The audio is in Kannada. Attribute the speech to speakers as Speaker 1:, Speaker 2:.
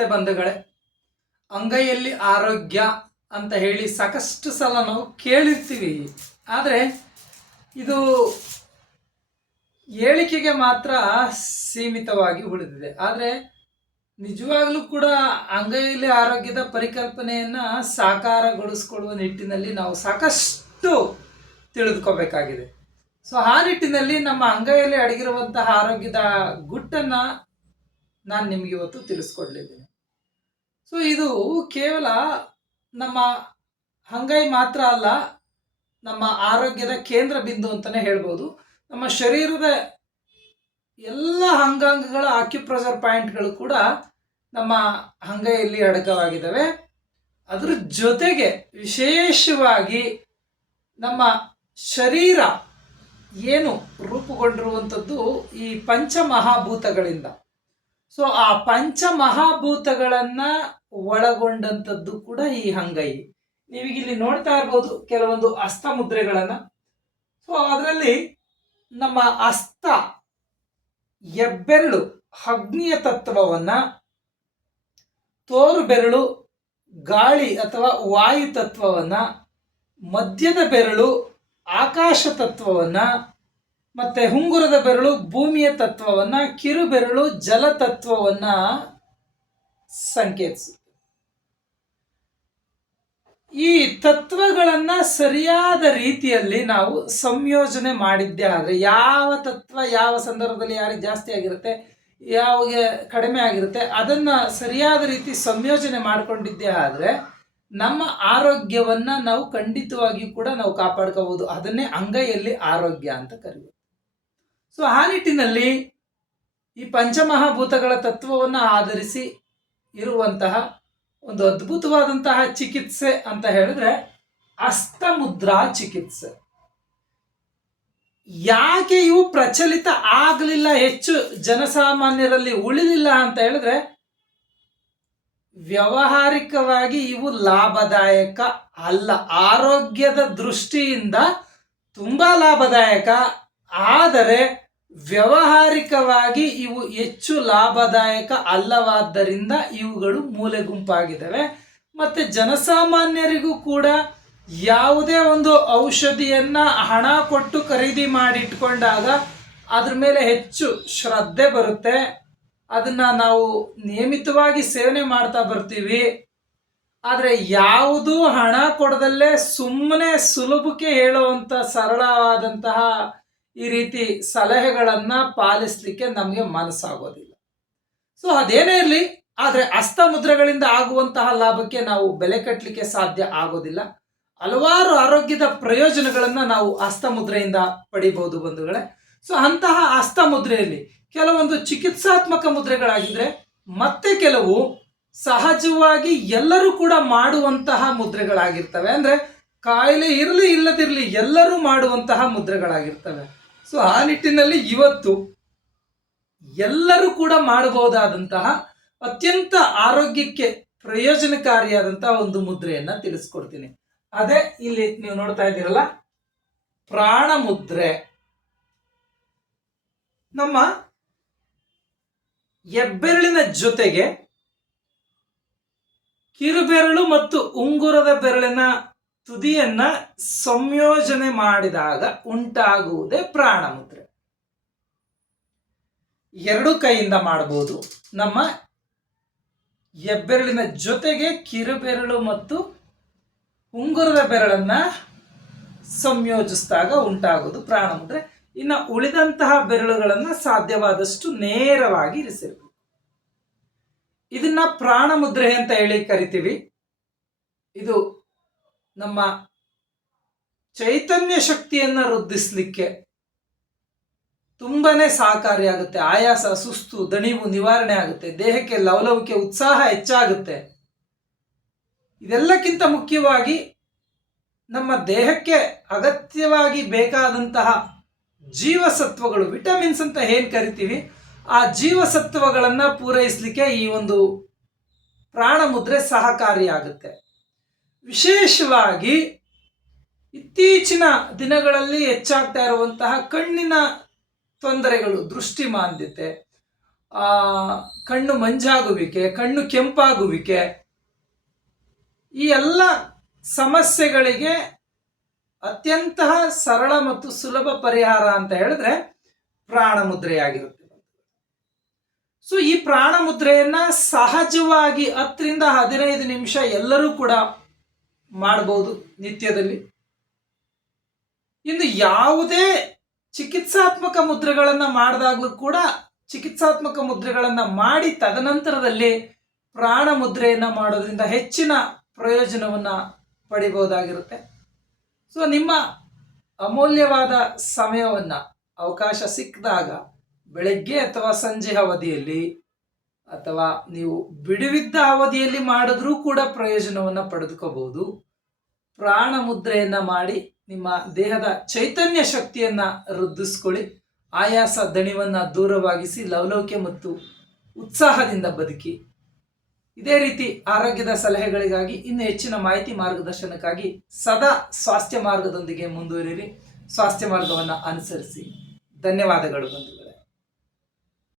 Speaker 1: ನಮಸ್ತೆ ಬಂಧುಗಳೇ. ಅಂಗೈಯಲ್ಲಿ ಆರೋಗ್ಯ ಅಂತ ಹೇಳಿ ಸಾಕಷ್ಟು ಸಲ ನಾವು ಕೇಳಿರ್ತೀವಿ. ಆದರೆ ಇದು ಹೇಳಿಕೆಗೆ ಮಾತ್ರ ಸೀಮಿತವಾಗಿ ಉಳಿದಿದೆ. ಆದರೆ ನಿಜವಾಗ್ಲೂ ಕೂಡ ಅಂಗೈಯಲ್ಲಿ ಆರೋಗ್ಯದ ಪರಿಕಲ್ಪನೆಯನ್ನು ಸಾಕಾರಗೊಳಿಸ್ಕೊಳ್ಳುವ ನಿಟ್ಟಿನಲ್ಲಿ ನಾವು ಸಾಕಷ್ಟು ತಿಳಿದುಕೋಬೇಕಾಗಿದೆ ಸೊ, ಆ ನಿಟ್ಟಿನಲ್ಲಿ ನಮ್ಮ ಅಂಗೈಯಲ್ಲಿ ಅಡಗಿರುವಂತಹ ಆರೋಗ್ಯದ ಗುಟ್ಟನ್ನು ನಾನು ನಿಮಗೆ ಇವತ್ತು ತಿಳಿಸ್ಕೊಡ್ಲಿದ್ದೀನಿ. ಸೊ ಇದು ಕೇವಲ ನಮ್ಮ ಹಂಗೈ ಮಾತ್ರ ಅಲ್ಲ, ನಮ್ಮ ಆರೋಗ್ಯದ ಕೇಂದ್ರ ಬಿಂದು ಅಂತಲೇ ಹೇಳ್ಬೋದು. ನಮ್ಮ ಶರೀರದ ಎಲ್ಲ ಅಂಗಾಂಗಗಳ ಆಕ್ಯುಪ್ರೆಷರ್ ಪಾಯಿಂಟ್ಗಳು ಕೂಡ ನಮ್ಮ ಹಂಗೈಯಲ್ಲಿ ಅಡಕವಾಗಿದ್ದಾವೆ. ಅದರ ಜೊತೆಗೆ ವಿಶೇಷವಾಗಿ ನಮ್ಮ ಶರೀರ ಏನು ರೂಪುಗೊಂಡಿರುವಂಥದ್ದು ಈ ಪಂಚಮಹಾಭೂತಗಳಿಂದ. ಸೊ ಆ ಪಂಚಮಹಾಭೂತಗಳನ್ನ ಒಳಗೊಂಡಂಥದ್ದು ಕೂಡ ಈ ಹಂಗೈ. ನೀವೀಗ ಇಲ್ಲಿ ನೋಡ್ತಾ ಇರ್ಬೋದು ಕೆಲವೊಂದು ಅಸ್ತ ಮುದ್ರೆಗಳನ್ನ ಸೊ ಅದರಲ್ಲಿ ನಮ್ಮ ಅಸ್ತ, ಹೆಬ್ಬೆರಳು ಅಗ್ನಿಯ ತತ್ವವನ್ನ ತೋರು ಬೆರಳು ಗಾಳಿ ಅಥವಾ ವಾಯು ತತ್ವವನ್ನ ಮಧ್ಯದ ಬೆರಳು, ಆಕಾಶ ತತ್ವವನ್ನ ಮತ್ತೆ ಹುಂಗುರದ ಬೆರಳು ಭೂಮಿಯ ತತ್ವವನ್ನ ಕಿರು ಬೆರಳು ಜಲ ತತ್ವವನ್ನ ಸಂಕೇತಿಸುತ್ತೆ. ಈ ತತ್ವಗಳನ್ನ ಸರಿಯಾದ ರೀತಿಯಲ್ಲಿ ನಾವು ಸಂಯೋಜನೆ ಮಾಡಿದ್ದೇ ಆದರೆ ಯಾವ ತತ್ವ ಯಾವ ಸಂದರ್ಭದಲ್ಲಿ ಯಾರಿಗೆ ಜಾಸ್ತಿ ಆಗಿರುತ್ತೆ, ಯಾವಾಗ ಕಡಿಮೆ ಆಗಿರುತ್ತೆ, ಅದನ್ನ ಸರಿಯಾದ ರೀತಿ ಸಂಯೋಜನೆ ಮಾಡಿಕೊಂಡಿದ್ದೇ ಆದರೆ ನಮ್ಮ ಆರೋಗ್ಯವನ್ನ ನಾವು ಖಂಡಿತವಾಗಿಯೂ ಕೂಡ ನಾವು ಕಾಪಾಡ್ಕೋಬಹುದು. ಅದನ್ನೇ ಅಂಗೈಯಲ್ಲಿ ಆರೋಗ್ಯ ಅಂತ ಕರೆಯುವುದು ಸೊ ಆ ನಿಟ್ಟಿನಲ್ಲಿ ಈ ಪಂಚಮಹಾಭೂತಗಳ ತತ್ವವನ್ನು ಆಧರಿಸಿ ಇರುವಂತಹ ಒಂದು ಅದ್ಭುತವಾದಂತಹ ಚಿಕಿತ್ಸೆ ಅಂತ ಹೇಳಿದ್ರೆ ಅಸ್ತಮುದ್ರಾ ಚಿಕಿತ್ಸೆ. ಯಾಕೆ ಇವು ಪ್ರಚಲಿತ ಆಗಲಿಲ್ಲ, ಹೆಚ್ಚು ಜನಸಾಮಾನ್ಯರಲ್ಲಿ ಉಳಿದಿಲ್ಲ ಅಂತ ಹೇಳಿದ್ರೆ ವ್ಯವಹಾರಿಕವಾಗಿ ಇವು ಲಾಭದಾಯಕ ಅಲ್ಲ, ಆರೋಗ್ಯದ ದೃಷ್ಟಿಯಿಂದ ತುಂಬಾ ಲಾಭದಾಯಕ ಆದರೆ ವ್ಯವಹಾರಿಕವಾಗಿ ಇವು ಹೆಚ್ಚು ಲಾಭದಾಯಕ ಅಲ್ಲವಾದ್ದರಿಂದ ಇವುಗಳು ಮೂಲೆ ಗುಂಪಾಗಿದ್ದಾವೆ. ಮತ್ತೆ ಜನಸಾಮಾನ್ಯರಿಗೂ ಕೂಡ ಯಾವುದೇ ಒಂದು ಔಷಧಿಯನ್ನ ಹಣ ಕೊಟ್ಟು ಖರೀದಿ ಮಾಡಿಟ್ಕೊಂಡಾಗ ಅದ್ರ ಮೇಲೆ ಹೆಚ್ಚು ಶ್ರದ್ಧೆ ಬರುತ್ತೆ. ಅದನ್ನ ನಾವು ನಿಯಮಿತವಾಗಿ ಸೇವನೆ ಮಾಡ್ತಾ ಬರ್ತೀವಿ. ಆದರೆ ಯಾವುದು ಹಣ ಕೊಡದಲ್ಲೇ ಸುಮ್ಮನೆ ಸುಲಭಕ್ಕೆ ಹೇಳುವಂಥ ಸರಳವಾದಂತಹ ಈ ರೀತಿ ಸಲಹೆಗಳನ್ನು ಪಾಲಿಸಲಿಕ್ಕೆ ನಮಗೆ ಮನಸ್ಸಾಗೋದಿಲ್ಲ. ಸೊ ಅದೇನೇ ಇರಲಿ, ಆದರೆ ಹಸ್ತಮುದ್ರೆಗಳಿಂದ ಆಗುವಂತಹ ಲಾಭಕ್ಕೆ ನಾವು ಬೆಲೆ ಕಟ್ಟಲಿಕ್ಕೆ ಸಾಧ್ಯ ಆಗೋದಿಲ್ಲ. ಹಲವಾರು ಆರೋಗ್ಯದ ಪ್ರಯೋಜನಗಳನ್ನು ನಾವು ಹಸ್ತಮುದ್ರೆಯಿಂದ ಪಡಿಬಹುದು ಬಂಧುಗಳೇ. ಸೊ ಅಂತಹ ಹಸ್ತಮುದ್ರೆಯಲ್ಲಿ ಕೆಲವೊಂದು ಚಿಕಿತ್ಸಾತ್ಮಕ ಮುದ್ರೆಗಳಾಗಿದ್ದರೆ ಮತ್ತೆ ಕೆಲವು ಸಹಜವಾಗಿ ಎಲ್ಲರೂ ಕೂಡ ಮಾಡುವಂತಹ ಮುದ್ರೆಗಳಾಗಿರ್ತವೆ. ಅಂದ್ರೆ ಕಾಯಿಲೆ ಇರಲಿ ಇಲ್ಲದಿರಲಿ ಎಲ್ಲರೂ ಮಾಡುವಂತಹ ಮುದ್ರೆಗಳಾಗಿರ್ತವೆ. ಸೊ ಆ ನಿಟ್ಟಿನಲ್ಲಿ ಇವತ್ತು ಎಲ್ಲರೂ ಕೂಡ ಮಾಡಬಹುದಾದಂತಹ ಅತ್ಯಂತ ಆರೋಗ್ಯಕ್ಕೆ ಪ್ರಯೋಜನಕಾರಿಯಾದಂತಹ ಒಂದು ಮುದ್ರೆಯನ್ನ ತಿಳಿಸ್ಕೊಡ್ತೀನಿ. ಅದೇ ಇಲ್ಲಿ ನೀವು ನೋಡ್ತಾ ಇದ್ದೀರಲ್ಲ ಪ್ರಾಣ ಮುದ್ರೆ ನಮ್ಮ ಹೆಬ್ಬೆರಳಿನ ಜೊತೆಗೆ ಕಿರುಬೆರಳು ಮತ್ತು ಉಂಗುರದ ಬೆರಳಿನ ತುದಿಯನ್ನ ಸಂಯೋಜನೆ ಮಾಡಿದಾಗ ಉಂಟಾಗುವುದೇ ಪ್ರಾಣಮುದ್ರೆ. ಎರಡು ಕೈಯಿಂದ ಮಾಡಬಹುದು ನಮ್ಮ ಹೆಬ್ಬೆರಳಿನ ಜೊತೆಗೆ ಕಿರುಬೆರಳು ಮತ್ತು ಉಂಗುರದ ಬೆರಳನ್ನ ಸಂಯೋಜಿಸಿದಾಗ ಉಂಟಾಗುವುದು ಪ್ರಾಣಮುದ್ರೆ. ಇನ್ನು ಉಳಿದಂತಹ ಬೆರಳುಗಳನ್ನು ಸಾಧ್ಯವಾದಷ್ಟು ನೇರವಾಗಿ ಇರಿಸಿರಬೇಕು. ಇದನ್ನ ಪ್ರಾಣಮುದ್ರೆ ಅಂತ ಹೇಳಿ ಕರಿತೀವಿ. ಇದು ನಮ್ಮ ಚೈತನ್ಯ ಶಕ್ತಿಯನ್ನ ವೃದ್ಧಿಸ್ಲಿಕ್ಕೆ ಸಹಕಾರಿ ಸಹಕಾರಿಯಾಗುತ್ತೆ ಆಯಾಸ, ಸುಸ್ತು, ದಣಿವು ನಿವಾರಣೆ ಆಗುತ್ತೆ. ದೇಹಕ್ಕೆ ಲವಲವಿಕೆ, ಉತ್ಸಾಹ ಹೆಚ್ಚಾಗುತ್ತೆ. ಇದೆಲ್ಲಕ್ಕಿಂತ ಮುಖ್ಯವಾಗಿ ನಮ್ಮ ದೇಹಕ್ಕೆ ಅಗತ್ಯವಾಗಿ ಬೇಕಾದಂತಹ ಜೀವಸತ್ವಗಳು, ವಿಟಮಿನ್ಸ್ ಅಂತ ಏನು ಕರಿತೀವಿ, ಆ ಜೀವಸತ್ವಗಳನ್ನು ಪೂರೈಸಲಿಕ್ಕೆ ಈ ಒಂದು ಪ್ರಾಣ ಮುದ್ರೆ ಸಹಕಾರಿಯಾಗುತ್ತೆ ವಿಶೇಷವಾಗಿ ಇತ್ತೀಚಿನ ದಿನಗಳಲ್ಲಿ ಹೆಚ್ಚಾಗ್ತಾ ಇರುವಂತಹ ಕಣ್ಣಿನ ತೊಂದರೆಗಳು ದೃಷ್ಟಿ ಮಾಂದ್ಯತೆ ಆ, ಕಣ್ಣು ಮಂಜಾಗುವಿಕೆ ಕಣ್ಣು ಕೆಂಪಾಗುವಿಕೆ ಈ ಎಲ್ಲ ಸಮಸ್ಯೆಗಳಿಗೆ ಅತ್ಯಂತ ಸರಳ ಮತ್ತು ಸುಲಭ ಪರಿಹಾರ ಅಂತ ಹೇಳಿದ್ರೆ ಪ್ರಾಣ ಮುದ್ರೆಯಾಗಿರುತ್ತೆ ಸೊ ಈ ಪ್ರಾಣ ಮುದ್ರೆಯನ್ನ ಸಹಜವಾಗಿ ಹತ್ತರಿಂದ ಹದಿನೈದು ನಿಮಿಷ ಎಲ್ಲರೂ ಕೂಡ ಮಾಡಬಹುದು ನಿತ್ಯದಲ್ಲಿ. ಇನ್ನು ಯಾವುದೇ ಚಿಕಿತ್ಸಾತ್ಮಕ ಮುದ್ರೆಗಳನ್ನು ಮಾಡಿದಾಗಲೂ ಕೂಡ ಚಿಕಿತ್ಸಾತ್ಮಕ ಮುದ್ರೆಗಳನ್ನು ಮಾಡಿ ತದನಂತರದಲ್ಲಿ ಪ್ರಾಣ ಮುದ್ರೆಯನ್ನು ಮಾಡೋದ್ರಿಂದ ಹೆಚ್ಚಿನ ಪ್ರಯೋಜನವನ್ನ ಪಡಿಬೋದಾಗಿರುತ್ತೆ. ಸೊ ನಿಮ್ಮ ಅಮೂಲ್ಯವಾದ ಸಮಯವನ್ನ ಅವಕಾಶ ಸಿಕ್ಕಿದಾಗ ಬೆಳಗ್ಗೆ ಅಥವಾ ಸಂಜೆ ಅವಧಿಯಲ್ಲಿ ಅಥವಾ ನೀವು ಬಿಡುವಿದ್ದ ಅವಧಿಯಲ್ಲಿ ಮಾಡಿದ್ರೂ ಕೂಡ ಪ್ರಯೋಜನವನ್ನು ಪಡೆದುಕೋಬಹುದು. ಪ್ರಾಣ ಮುದ್ರೆಯನ್ನು ಮಾಡಿ ನಿಮ್ಮ ದೇಹದ ಚೈತನ್ಯ ಶಕ್ತಿಯನ್ನು ವೃದ್ಧಿಸ್ಕೊಳ್ಳಿ. ಆಯಾಸ ದಣಿವನ್ನು ದೂರವಾಗಿಸಿ ಲವಲೋಕ್ಯ ಮತ್ತು ಉತ್ಸಾಹದಿಂದ ಬದುಕಿ. ಇದೇ ರೀತಿ ಆರೋಗ್ಯದ ಸಲಹೆಗಳಿಗಾಗಿ ಇನ್ನು ಹೆಚ್ಚಿನ ಮಾಹಿತಿ ಮಾರ್ಗದರ್ಶನಕ್ಕಾಗಿ ಸದಾ ಸ್ವಾಸ್ಥ್ಯ ಮಾರ್ಗದೊಂದಿಗೆ ಮುಂದುವರಿಯಿರಿ ಸ್ವಾಸ್ಥ್ಯ ಮಾರ್ಗವನ್ನು ಅನುಸರಿಸಿ. ಧನ್ಯವಾದಗಳು ಬಂಧುಗಳೇ.